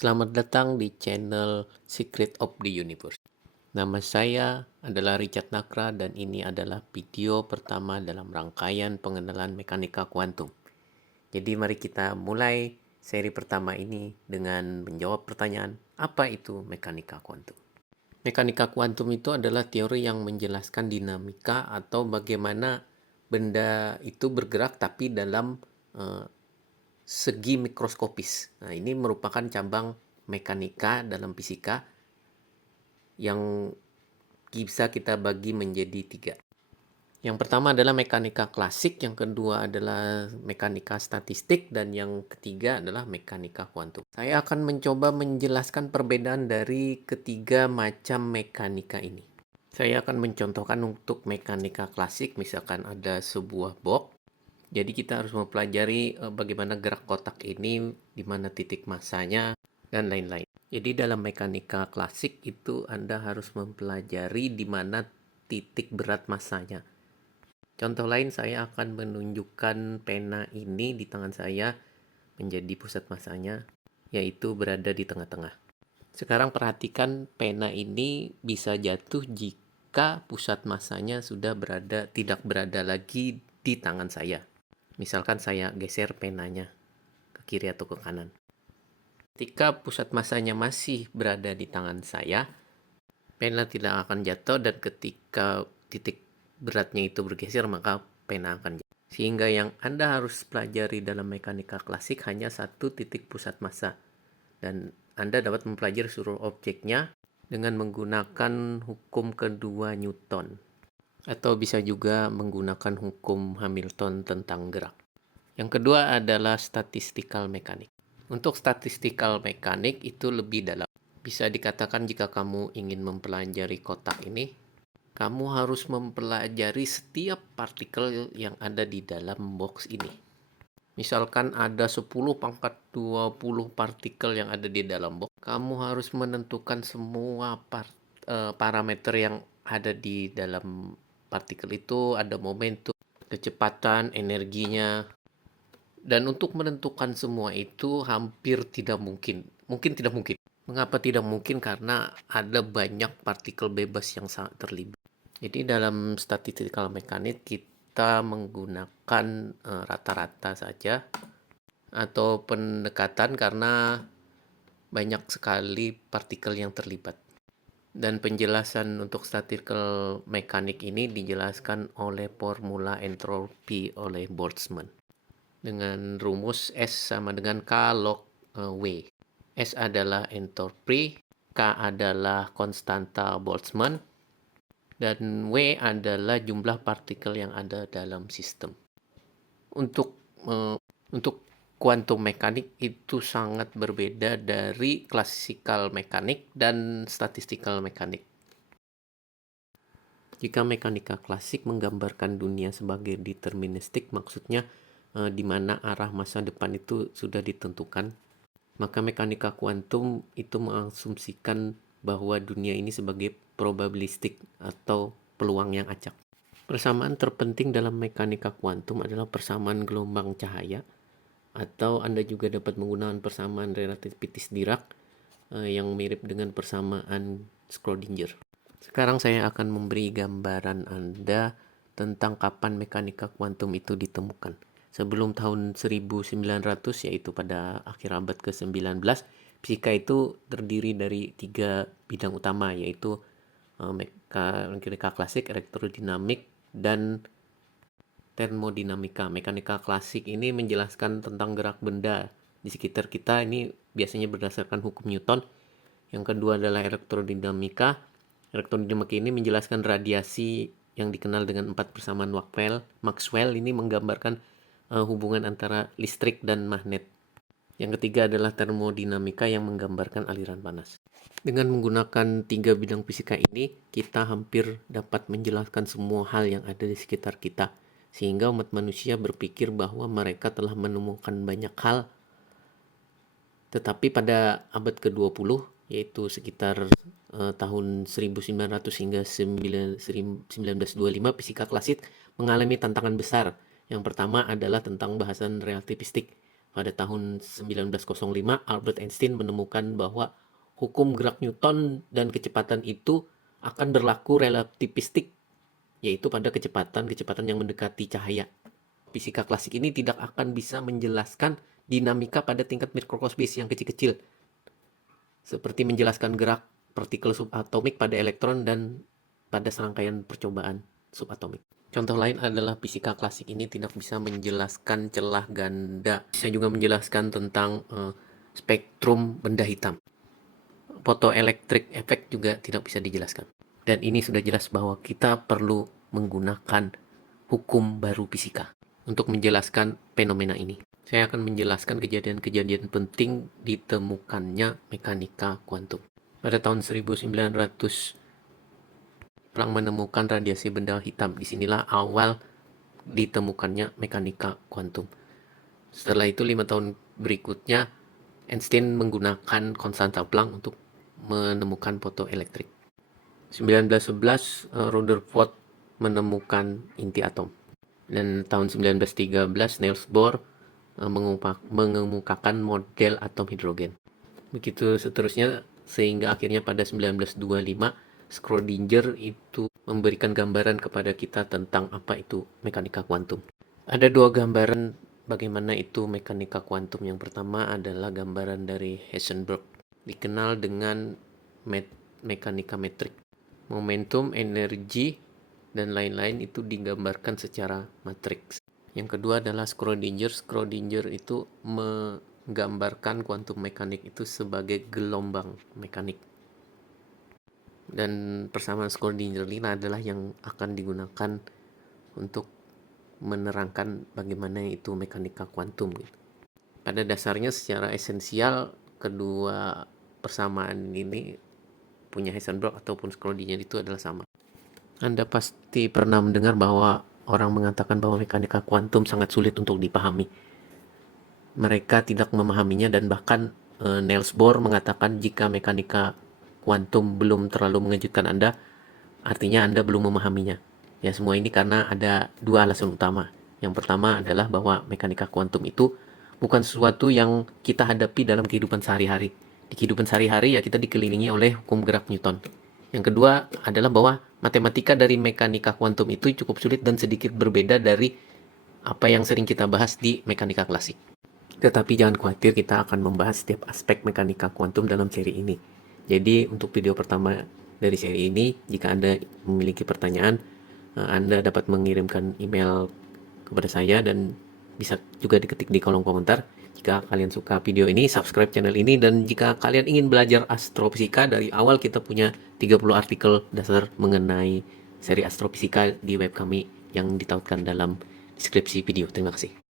Selamat datang di channel Secret of the Universe. Nama saya adalah Richard Nakra dan ini adalah video pertama dalam rangkaian pengenalan mekanika kuantum. Jadi mari kita mulai seri pertama ini dengan menjawab pertanyaan, apa itu mekanika kuantum? Mekanika kuantum itu adalah teori yang menjelaskan dinamika atau bagaimana benda itu bergerak tapi dalam segi mikroskopis. Nah, ini merupakan cabang mekanika dalam fisika yang bisa kita bagi menjadi tiga. Yang pertama adalah mekanika klasik, yang kedua adalah mekanika statistik, dan yang ketiga adalah mekanika kuantum. Saya akan mencoba menjelaskan perbedaan dari ketiga macam mekanika ini. Saya akan mencontohkan untuk mekanika klasik, misalkan ada sebuah box. Jadi kita harus mempelajari bagaimana gerak kotak ini, di mana titik masanya, dan lain-lain. Jadi dalam mekanika klasik itu Anda harus mempelajari di mana titik berat masanya. Contoh lain, saya akan menunjukkan pena ini di tangan saya menjadi pusat masanya, yaitu berada di tengah-tengah. Sekarang perhatikan, pena ini bisa jatuh jika pusat masanya sudah tidak berada lagi di tangan saya. Misalkan saya geser penanya ke kiri atau ke kanan. Ketika pusat masanya masih berada di tangan saya, pena tidak akan jatuh, dan ketika titik beratnya itu bergeser, maka pena akan jatuh. Sehingga yang Anda harus pelajari dalam mekanika klasik hanya satu titik pusat massa. Dan Anda dapat mempelajari seluruh objeknya dengan menggunakan hukum kedua Newton. Atau bisa juga menggunakan hukum Hamilton tentang gerak. Yang kedua adalah statistical mechanics. Untuk statistical mechanics itu lebih dalam. Bisa dikatakan jika kamu ingin mempelajari kotak ini, kamu harus mempelajari setiap partikel yang ada di dalam box ini. Misalkan ada 10 pangkat 20 partikel yang ada di dalam box, kamu harus menentukan semua parameter yang ada di dalam partikel itu, ada momentum, kecepatan, energinya. Dan untuk menentukan semua itu hampir tidak mungkin. Mungkin tidak mungkin. Mengapa tidak mungkin? Karena ada banyak partikel bebas yang sangat terlibat. Jadi dalam statistical mechanics kita menggunakan rata-rata saja atau pendekatan karena banyak sekali partikel yang terlibat. Dan penjelasan untuk statistical mechanics ini dijelaskan oleh formula entropi oleh Boltzmann dengan rumus S sama dengan K log W. S adalah entropy, K adalah konstanta Boltzmann, dan W adalah jumlah partikel yang ada dalam sistem. Untuk quantum mechanics itu sangat berbeda dari classical mechanics dan statistical mechanics. Jika mekanika klasik menggambarkan dunia sebagai deterministik, maksudnya di mana arah masa depan itu sudah ditentukan, maka mekanika kuantum itu mengasumsikan bahwa dunia ini sebagai probabilistik atau peluang yang acak. Persamaan terpenting dalam mekanika kuantum adalah persamaan gelombang cahaya, atau Anda juga dapat menggunakan persamaan relativitas Dirac yang mirip dengan persamaan Schrödinger. Sekarang saya akan memberi gambaran Anda tentang kapan mekanika kuantum itu ditemukan. Sebelum tahun 1900, yaitu pada akhir abad ke-19, fisika itu terdiri dari 3 bidang utama, yaitu mekanika klasik, elektrodinamik, dan termodinamika. Mekanika klasik ini menjelaskan tentang gerak benda di sekitar kita, ini biasanya berdasarkan hukum Newton. Yang kedua adalah elektrodinamika. Elektrodinamika ini menjelaskan radiasi yang dikenal dengan 4 persamaan Maxwell. Ini menggambarkan hubungan antara listrik dan magnet. Yang ketiga adalah termodinamika yang menggambarkan aliran panas. Dengan menggunakan 3 bidang fisika ini, kita hampir dapat menjelaskan semua hal yang ada di sekitar kita, sehingga umat manusia berpikir bahwa mereka telah menemukan banyak hal. Tetapi pada abad ke-20, yaitu sekitar tahun 1900 hingga 1925, fisika klasik mengalami tantangan besar. Yang pertama adalah tentang bahasan relativistik. Pada tahun 1905, Albert Einstein menemukan bahwa hukum gerak Newton dan kecepatan itu akan berlaku relativistik, yaitu pada kecepatan yang mendekati cahaya. Fisika klasik ini tidak akan bisa menjelaskan dinamika pada tingkat mikroskopis yang kecil-kecil, seperti menjelaskan gerak partikel subatomik pada elektron dan pada serangkaian percobaan subatomik. Contoh lain adalah fisika klasik ini tidak bisa menjelaskan celah ganda. Bisa juga menjelaskan tentang spektrum benda hitam. Photoelectric effect juga tidak bisa dijelaskan. Dan ini sudah jelas bahwa kita perlu menggunakan hukum baru fisika untuk menjelaskan fenomena ini. Saya akan menjelaskan kejadian-kejadian penting ditemukannya mekanika kuantum. Pada tahun 1900, Planck menemukan radiasi benda hitam. Disinilah awal ditemukannya mekanika kuantum. Setelah itu 5 tahun berikutnya, Einstein menggunakan konstanta Planck untuk menemukan photoelektrik. 1911, Rutherford menemukan inti atom. Dan tahun 1913, Niels Bohr mengemukakan model atom hidrogen. Begitu seterusnya, sehingga akhirnya pada 1925, Schrödinger itu memberikan gambaran kepada kita tentang apa itu mekanika kuantum. Ada 2 gambaran bagaimana itu mekanika kuantum. Yang pertama adalah gambaran dari Heisenberg, dikenal dengan mekanika metrik. Momentum, energi, dan lain-lain itu digambarkan secara matriks. Yang kedua adalah Schrödinger. Schrödinger itu menggambarkan kuantum mekanik itu sebagai gelombang mekanik. Dan persamaan Schrödinger ini adalah yang akan digunakan untuk menerangkan bagaimana itu mekanika kuantum. Pada dasarnya secara esensial kedua persamaan ini punya Heisenberg ataupun Schrödinger itu adalah sama. Anda pasti pernah mendengar bahwa orang mengatakan bahwa mekanika kuantum sangat sulit untuk dipahami. Mereka tidak memahaminya dan bahkan Niels Bohr mengatakan jika mekanika kuantum belum terlalu mengejutkan Anda, artinya Anda belum memahaminya. Ya, semua ini karena ada 2 alasan utama. Yang pertama adalah bahwa mekanika kuantum itu bukan sesuatu yang kita hadapi dalam kehidupan sehari-hari. Di kehidupan sehari-hari ya kita dikelilingi oleh hukum gerak Newton. Yang kedua adalah bahwa matematika dari mekanika kuantum itu cukup sulit dan sedikit berbeda dari apa yang sering kita bahas di mekanika klasik. Tetapi jangan khawatir, kita akan membahas setiap aspek mekanika kuantum dalam seri ini. Jadi untuk video pertama dari seri ini, jika Anda memiliki pertanyaan, Anda dapat mengirimkan email kepada saya dan bisa juga diketik di kolom komentar. Jika kalian suka video ini, subscribe channel ini, dan jika kalian ingin belajar astrofisika dari awal, kita punya 30 artikel dasar mengenai seri astrofisika di web kami yang ditautkan dalam deskripsi video. Terima kasih.